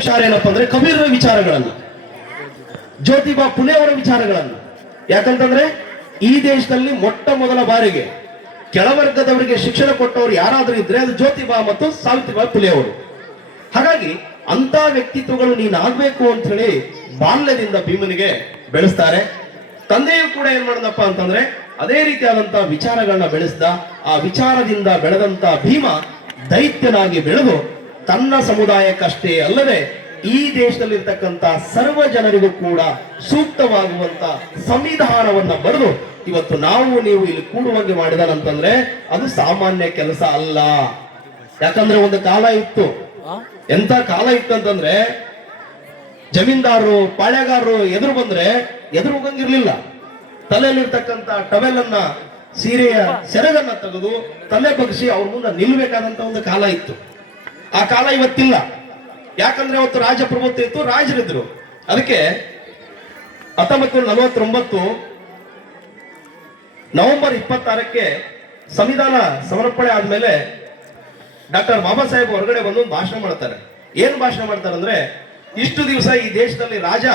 ವಿಚಾರ ಏನಪ್ಪಾ ಅಂದ್ರೆ ಕಬೀರರ ವಿಚಾರಗಳನ್ನ, ಜ್ಯೋತಿಬಾ ಫುಲೆ ಅವರ ವಿಚಾರಗಳನ್ನ. ಯಾಕಂತಂದ್ರೆ ಈ ದೇಶದಲ್ಲಿ ಮೊಟ್ಟ ಮೊದಲ ಬಾರಿಗೆ ಕೆಳವರ್ಗದವರಿಗೆ ಶಿಕ್ಷಣ ಕೊಟ್ಟವರು ಯಾರಾದ್ರೂ ಇದ್ರೆ ಅದು ಜ್ಯೋತಿಬಾ ಮತ್ತು ಸಾವಿತ್ರಿಬಾಯಿ ಫುಲೆ ಅವರು. ಹಾಗಾಗಿ ಅಂತ ವ್ಯಕ್ತಿತ್ವಗಳು ನೀನಾಗ್ಬೇಕು ಅಂತ ಹೇಳಿ ಬಾಲ್ಯದಿಂದ ಭೀಮನಿಗೆ ಬೆಳೆಸ್ತಾರೆ. ತಂದೆಯು ಕೂಡ ಏನ್ ಮಾಡಿದಪ್ಪ ಅಂತಂದ್ರೆ ಅದೇ ರೀತಿಯಾದಂತಹ ವಿಚಾರಗಳನ್ನ ಬೆಳೆಸ್ದ. ಆ ವಿಚಾರದಿಂದ ಬೆಳೆದಂತ ಭೀಮ ದೈತ್ಯನಾಗಿ ಬೆಳೆದು ತನ್ನ ಸಮುದಾಯಕ್ಕಷ್ಟೇ ಅಲ್ಲದೆ ಈ ದೇಶದಲ್ಲಿರ್ತಕ್ಕಂಥ ಸರ್ವ ಜನರಿಗೂ ಕೂಡ ಸೂಕ್ತವಾಗುವಂತ ಸಂವಿಧಾನವನ್ನ ಬರೆದು ಇವತ್ತು ನಾವು ನೀವು ಇಲ್ಲಿ ಕೂಡುವಂಗೆ ಮಾಡಿದಾನಂತಂದ್ರೆ ಅದು ಸಾಮಾನ್ಯ ಕೆಲಸ ಅಲ್ಲ. ಯಾಕಂದ್ರೆ ಒಂದು ಕಾಲ ಇತ್ತು, ಎಂತ ಕಾಲ ಇತ್ತು ಅಂತಂದ್ರೆ ಜಮೀನ್ದಾರರು ಪಾಳ್ಯಗಾರರು ಎದುರು ಬಂದ್ರೆ ಎದುರು ಹೋಗಂಗಿರ್ಲಿಲ್ಲ. ತಲೆಯಲ್ಲಿರ್ತಕ್ಕಂಥ ಟವೆಲ್ ಅನ್ನ, ಸೀರೆಯ ಸೆರಗನ್ನ ತೆಗೆದು ತಲೆ ಬಗ್ಸಿ ಅವ್ರ ಮುಂದೆ ನಿಲ್ಬೇಕಾದಂತ ಒಂದು ಕಾಲ ಇತ್ತು. ಆ ಕಾಲ ಇವತ್ತಿಲ್ಲ. ಯಾಕಂದ್ರೆ ಅವತ್ತು ರಾಜಪ್ರಭುತ್ವ ಇತ್ತು, ರಾಜರಿದ್ರು. ಅದಕ್ಕೆ 1949 ನವೆಂಬರ್ 26ಕ್ಕೆ ಸಂವಿಧಾನ ಸಮರ್ಪಣೆ ಆದ್ಮೇಲೆ ಡಾಕ್ಟರ್ ಬಾಬಾ ಸಾಹೇಬ್ ಹೊರಗಡೆ ಬಂದು ಭಾಷಣ ಮಾಡ್ತಾರೆ. ಏನ್ ಭಾಷಣ ಮಾಡ್ತಾರೆ ಅಂದ್ರೆ, ಇಷ್ಟು ದಿವಸ ಈ ದೇಶದಲ್ಲಿ ರಾಜ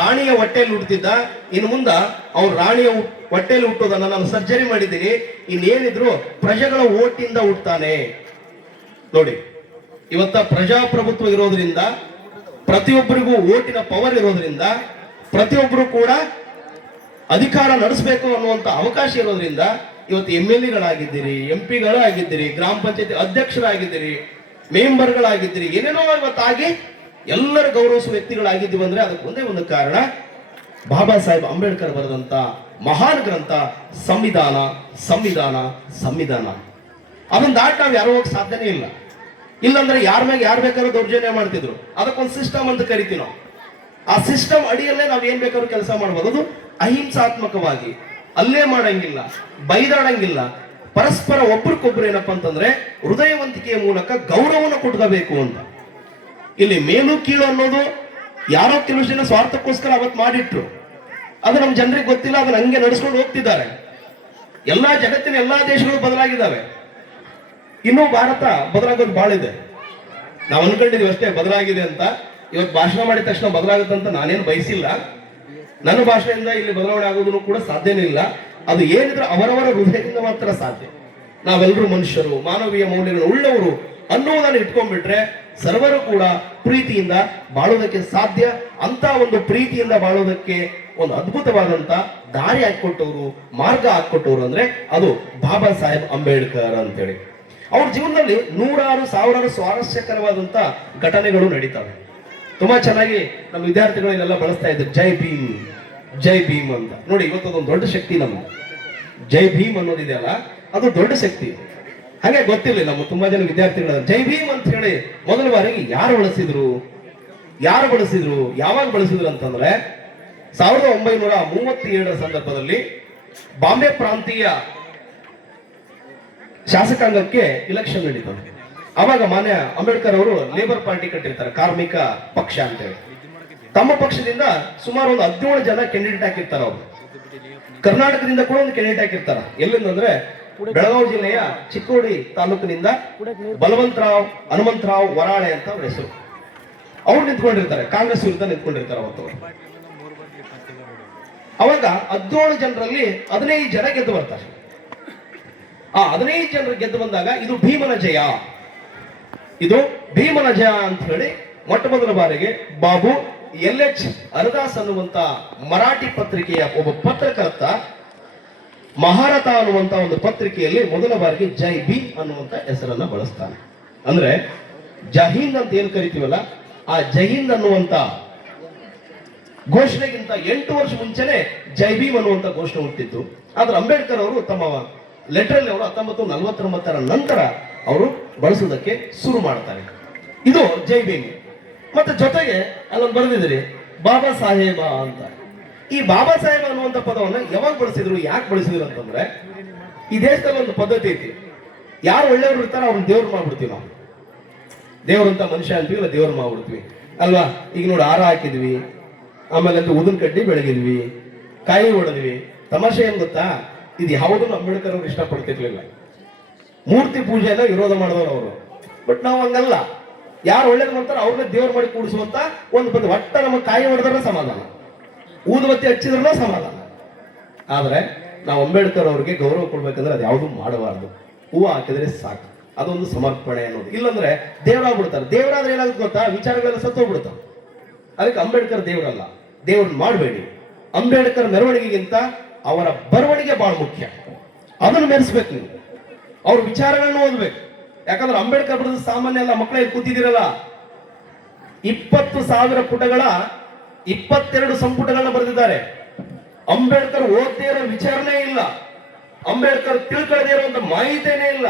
ರಾಣಿಯ ಹೊಟ್ಟೆಯಲ್ಲಿ ಹುಟ್ಟುತ್ತಿದ್ದ, ಇನ್ನು ಮುಂದ ಅವ್ರು ರಾಣಿಯ ಹೊಟ್ಟೆಯಲ್ಲಿ ಹುಟ್ಟೋದನ್ನ ನಾನು ಸರ್ಜರಿ ಮಾಡಿದ್ದೀನಿ, ಇನ್ನೇನಿದ್ರು ಪ್ರಜೆಗಳ ಓಟಿಂದ ಹುಟ್ಟುತ್ತಾನೆ. ನೋಡಿ, ಇವತ್ತ ಪ್ರಜಾಪ್ರಭುತ್ವ ಇರೋದ್ರಿಂದ, ಪ್ರತಿಯೊಬ್ಬರಿಗೂ ಓಟಿನ ಪವರ್ ಇರೋದ್ರಿಂದ, ಪ್ರತಿಯೊಬ್ಬರು ಕೂಡ ಅಧಿಕಾರ ನಡೆಸಬೇಕು ಅನ್ನುವಂತ ಅವಕಾಶ ಇರೋದ್ರಿಂದ ಇವತ್ತು MLA-ಗಳಾಗಿದ್ದೀರಿ, MP-ಗಳಾಗಿದ್ದೀರಿ, ಗ್ರಾಮ ಪಂಚಾಯತಿ ಅಧ್ಯಕ್ಷರಾಗಿದ್ದೀರಿ, ಮೆಂಬರ್ಗಳಾಗಿದ್ದೀರಿ, ಏನೇನೋ ಇವತ್ತಾಗಿ ಎಲ್ಲರ ಗೌರವಿಸುವ ವ್ಯಕ್ತಿಗಳಾಗಿದ್ದೀವಿ ಅಂದ್ರೆ ಅದಕ್ಕೆ ಒಂದೇ ಒಂದು ಕಾರಣ, ಬಾಬಾ ಸಾಹೇಬ್ ಅಂಬೇಡ್ಕರ್ ಬರೆದಂತ ಮಹಾನ್ ಗ್ರಂಥ ಸಂವಿಧಾನ. ಸಂವಿಧಾನ ಸಂವಿಧಾನ ಅದನ್ನ ದಾಟ್ ನಾವು ಯಾರು ಹೋಗಕ್ ಸಾಧ್ಯನೇ ಇಲ್ಲ. ಇಲ್ಲಾಂದ್ರೆ ಯಾರ ಮ್ಯಾಗ ಯಾರು ಬೇಕಾದ್ರೂ ದೌರ್ಜನ್ಯ ಮಾಡ್ತಿದ್ರು. ಅದಕ್ಕೊಂದು ಸಿಸ್ಟಮ್ ಅಂತ ಕರಿತೀವಿ ನಾವು. ಆ ಸಿಸ್ಟಮ್ ಅಡಿಯಲ್ಲೇ ನಾವ್ ಏನ್ ಬೇಕಾದ್ರೂ ಕೆಲಸ ಮಾಡ್ಬೋದು. ಅದು ಅಹಿಂಸಾತ್ಮಕವಾಗಿ, ಅಲ್ಲೇ ಮಾಡಂಗಿಲ್ಲ, ಬೈದಾಡಂಗಿಲ್ಲ, ಪರಸ್ಪರ ಒಬ್ರಿಗೊಬ್ರು ಏನಪ್ಪಾ ಅಂತಂದ್ರೆ ಹೃದಯವಂತಿಕೆಯ ಮೂಲಕ ಗೌರವವನ್ನು ಕೊಟ್ಕೋಬೇಕು ಅಂತ. ಇಲ್ಲಿ ಮೇಲು ಕೀಳು ಅನ್ನೋದು ಯಾರೋ ಕೆಲವು ಜನ ಸ್ವಾರ್ಥಕ್ಕೋಸ್ಕರ ಅವತ್ತು ಮಾಡಿಟ್ರು. ಅದು ನಮ್ಮ ಜನರಿಗೆ ಗೊತ್ತಿಲ್ಲ, ಅದನ್ನ ಹಂಗೆ ನಡೆಸ್ಕೊಂಡು ಹೋಗ್ತಿದ್ದಾರೆ. ಎಲ್ಲಾ ಜಗತ್ತಿನ ಎಲ್ಲಾ ದೇಶಗಳು ಬದಲಾಗಿದ್ದಾವೆ, ಇನ್ನೂ ಭಾರತ ಬದಲಾಗೋದು ಬಹಳ ಇದೆ. ನಾವು ಅನ್ಕೊಂಡಿದೀವಿ ಅಷ್ಟೇ ಬದಲಾಗಿದೆ ಅಂತ. ಇವತ್ತು ಭಾಷಣ ಮಾಡಿದ ತಕ್ಷಣ ಬದಲಾಗುತ್ತೆ ಅಂತ ನಾನೇನು ಬಯಸಿಲ್ಲ. ನನ್ನ ಭಾಷೆಯಿಂದ ಇಲ್ಲಿ ಬದಲಾವಣೆ ಆಗೋದನ್ನು ಕೂಡ ಸಾಧ್ಯನೇ ಇಲ್ಲ. ಅದು ಏನಿದ್ರೆ ಅವರವರ ಹೃದಯದಿಂದ ಮಾತ್ರ ಸಾಧ್ಯ. ನಾವೆಲ್ಲರೂ ಮನುಷ್ಯರು, ಮಾನವೀಯ ಮೌಲ್ಯಗಳು ಉಳ್ಳವರು ಅನ್ನುವುದನ್ನು ಇಟ್ಕೊಂಡ್ಬಿಟ್ರೆ ಸರ್ವರು ಕೂಡ ಪ್ರೀತಿಯಿಂದ ಬಾಳೋದಕ್ಕೆ ಸಾಧ್ಯ. ಅಂತ ಒಂದು ಪ್ರೀತಿಯಿಂದ ಬಾಳೋದಕ್ಕೆ ಒಂದು ಅದ್ಭುತವಾದಂತ ದಾರಿ ಹಾಕೊಟ್ಟವರು, ಮಾರ್ಗ ಹಾಕೊಟ್ಟವರು ಅಂದ್ರೆ ಅದು ಬಾಬಾ ಸಾಹೇಬ್ ಅಂಬೇಡ್ಕರ್ ಅಂತೇಳಿ. ಅವ್ರ ಜೀವನದಲ್ಲಿ ನೂರಾರು ಸಾವಿರಾರು ಸ್ವಾರಸ್ಯಕರವಾದಂತ ಘಟನೆಗಳು ನಡೀತವೆ. ತುಂಬಾ ಚೆನ್ನಾಗಿ ನಮ್ಮ ವಿದ್ಯಾರ್ಥಿಗಳು ಇಲ್ಲೆಲ್ಲ ಬಳಸ್ತಾ ಇದ್ರು ಜೈ ಭೀಮ್, ಜೈ ಭೀಮ್ ಅಂತ. ನೋಡಿ, ಇವತ್ತು ಅದೊಂದು ದೊಡ್ಡ ಶಕ್ತಿ ನಮ್ಗೆ. ಜೈ ಭೀಮ್ ಅನ್ನೋದಿದೆಯಲ್ಲ, ಅದು ದೊಡ್ಡ ಶಕ್ತಿ. ಹಾಗೆ ಗೊತ್ತಿರಲಿಲ್ಲ ನಮ್ಮ ತುಂಬಾ ಜನ ವಿದ್ಯಾರ್ಥಿಗಳು ಜೈ ಭೀಮ್ ಅಂತ ಹೇಳಿ ಮೊದಲ ಬಾರಿಗೆ ಯಾರು ಬಳಸಿದ್ರು, ಯಾವಾಗ ಬಳಸಿದ್ರು ಅಂತಂದ್ರೆ 1937ರ ಸಂದರ್ಭದಲ್ಲಿ ಬಾಂಬೆ ಪ್ರಾಂತೀಯ ಶಾಸಕಾಂಗಕ್ಕೆ ಇಲೆಕ್ಷನ್ ನಡೀತದೆ. ಅವಾಗ ಮಾನ್ಯ ಅಂಬೇಡ್ಕರ್ ಅವರು ಲೇಬರ್ ಪಾರ್ಟಿ ಕಟ್ಟಿರ್ತಾರೆ, ಕಾರ್ಮಿಕ ಪಕ್ಷ ಅಂತೇಳಿ. ತಮ್ಮ ಪಕ್ಷದಿಂದ ಸುಮಾರು ಒಂದು 17 ಜನ ಕ್ಯಾಂಡಿಡೇಟ್ ಹಾಕಿರ್ತಾರೆ. ಅವರು ಕರ್ನಾಟಕದಿಂದ ಕೂಡ ಒಂದು ಕ್ಯಾಂಡಿಡೇಟ್ ಹಾಕಿರ್ತಾರ. ಎಲ್ಲಿಂದ ಅಂದ್ರೆ ಬೆಳಗಾವಿ ಜಿಲ್ಲೆಯ ಚಿಕ್ಕೋಡಿ ತಾಲೂಕಿನಿಂದ ಬಲವಂತರಾವ್ ಹನುಮಂತರಾವ್ ವರಾಳೆ ಅಂತ ಅವ್ರ ಹೆಸರು. ಅವ್ರು ನಿಂತ್ಕೊಂಡಿರ್ತಾರೆ, ಕಾಂಗ್ರೆಸ್ ವಿರುದ್ಧ ನಿಂತ್ಕೊಂಡಿರ್ತಾರೆ. ಅವತ್ತು ಅವಾಗ 17 ಜನರಲ್ಲಿ 15 ಜನ ಗೆದ್ದು ಬರ್ತಾರೆ. ಆ 15 ಜನರು ಗೆದ್ದು ಬಂದಾಗ ಇದು ಭೀಮನ ಜಯ, ಇದು ಭೀಮನ ಜಯ ಅಂತ ಹೇಳಿ ಮೊಟ್ಟ ಮೊದಲ ಬಾರಿಗೆ ಬಾಬು LH ಅರದಾಸ್ ಅನ್ನುವಂತ ಮರಾಠಿ ಪತ್ರಿಕೆಯ ಒಬ್ಬ ಪತ್ರಕರ್ತ ಮಹಾರಥ ಅನ್ನುವಂತ ಒಂದು ಪತ್ರಿಕೆಯಲ್ಲಿ ಮೊದಲ ಬಾರಿಗೆ ಜೈ ಭೀಮ್ ಅನ್ನುವಂತ ಹೆಸರನ್ನ ಬಳಸ್ತಾನೆ. ಅಂದ್ರೆ ಜಹೀಂದ್ ಅಂತ ಏನ್ ಕರಿತೀವಲ್ಲ, ಆ ಜಹೀಂದ್ ಅನ್ನುವಂತ ಘೋಷಣೆಗಿಂತ 8 ವರ್ಷ ಮುಂಚೆನೆ ಜೈ ಭೀಮ್ ಅನ್ನುವಂತ ಘೋಷಣೆ ಹುಟ್ಟಿತ್ತು. ಆದ್ರೆ ಅಂಬೇಡ್ಕರ್ ಅವರು ತಮ್ಮ ಲೆಟರ್ ಅಲ್ಲಿ ಅವರು 1949ರ ನಂತರ ಅವರು ಬಳಸುವುದಕ್ಕೆ ಶುರು ಮಾಡ್ತಾರೆ. ಇದು ಜೈ ಭೀಮ್. ಮತ್ತೆ ಜೊತೆಗೆ ಅಲ್ಲೊಂದು ಬರೆದಿದ್ರಿ ಬಾಬಾ ಸಾಹೇಬ ಅಂತ. ಈ ಬಾಬಾ ಸಾಹೇಬ ಅನ್ನುವಂಥ ಪದವನ್ನು ಯಾವಾಗ ಬಳಸಿದ್ರು, ಯಾಕೆ ಬಳಸಿದ್ರು ಅಂತಂದ್ರೆ, ಈ ದೇಶದಲ್ಲಿ ಒಂದು ಪದ್ಧತಿ ಐತಿ, ಯಾರು ಒಳ್ಳೆಯವರು ಇರ್ತಾರೋ ಅವ್ರನ್ನ ದೇವ್ರು ಮಾಡ್ಬಿಡ್ತೀವಿ ನಾವು. ದೇವ್ರು ಅಂತ ಮನುಷ್ಯ ಅಂತೀವಿ, ಇಲ್ಲ ದೇವ್ರು ಮಾಡ್ಬಿಡ್ತೀವಿ ಅಲ್ವಾ. ಈಗ ನೋಡಿ, ಹಾರ ಹಾಕಿದ್ವಿ, ಆಮೇಲೆ ಅಂತ ಉದಿನ ಕಡ್ಡಿ ಬೆಳಗಿದ್ವಿ, ಕಾಯಿ ಹೊಡೆದ್ವಿ. ತಮಾಷೆ ಏನ್ ಗೊತ್ತಾ, ಇದು ಯಾವುದನ್ನು ಅಂಬೇಡ್ಕರ್ ಅವರು ಇಷ್ಟಪಡ್ತಿರ್ಲಿಲ್ಲ. ಮೂರ್ತಿ ಪೂಜೆಯನ್ನ ವಿರೋಧ ಮಾಡಿದವರು ಅವರು. ಬಟ್ ನಾವು ಹಂಗಲ್ಲ, ಯಾರು ಒಳ್ಳೇದು ಮಾಡ್ತಾರೋ ಅವ್ರನ್ನ ದೇವ್ರ ಮಾಡಿ ಕೂಡಿಸುವಂತ ಒಂದು ಬಂದು ಒಟ್ಟ ನಮಗೆ ಕಾಯಿ ಹೊಡೆದ್ರೆ ಸಮಾಧಾನ, ಊದುಬತ್ತಿ ಹಚ್ಚಿದ್ರೂ ಸಮಾಧಾನ. ಆದ್ರೆ ನಾವು ಅಂಬೇಡ್ಕರ್ ಅವ್ರಿಗೆ ಗೌರವ ಕೊಡ್ಬೇಕಂದ್ರೆ ಅದು ಯಾವುದು ಮಾಡಬಾರ್ದು. ಹೂವು ಹಾಕಿದ್ರೆ ಸಾಕು, ಅದೊಂದು ಸಮರ್ಪಣೆ ಅನ್ನೋದು. ಇಲ್ಲಂದ್ರೆ ದೇವರಾಗ್ಬಿಡ್ತಾರೆ. ದೇವರಾದ್ರೆ ಏನಾಗುತ್ತೆ ಗೊತ್ತಾ, ವಿಚಾರಗಳೆಲ್ಲ ಸತ್ತೋಗ್ಬಿಡ್ತಾವೆ. ಅದಕ್ಕೆ ಅಂಬೇಡ್ಕರ್ ದೇವರಲ್ಲ, ದೇವ್ರನ್ನ ಮಾಡಬೇಡಿ. ಅಂಬೇಡ್ಕರ್ ಮೆರವಣಿಗೆಗಿಂತ ಅವರ ಬರವಣಿಗೆ ಬಹಳ ಮುಖ್ಯ. ಅದನ್ನು ಮೆರೆಸ್ಬೇಕು ನೀವು, ಅವ್ರ ವಿಚಾರಗಳನ್ನು ಓದ್ಬೇಕು. ಯಾಕಂದ್ರೆ ಅಂಬೇಡ್ಕರ್ ಬರೆದ ಸಾಮಾನ್ಯ ಅಲ್ಲ. ಮಕ್ಕಳಲ್ಲಿ ಕೂತಿದ್ದೀರಲ್ಲ, 20,000 ಪುಟಗಳ 22 ಸಂಪುಟಗಳನ್ನ ಬರೆದಿದ್ದಾರೆ. ಅಂಬೇಡ್ಕರ್ ಓದ್ದೇ ಇರೋ ವಿಚಾರಣೆ ಇಲ್ಲ, ಅಂಬೇಡ್ಕರ್ ತಿಳ್ಕೊಳ್ಳದೇ ಇರುವಂತ ಮಾಹಿತಿನೇ ಇಲ್ಲ.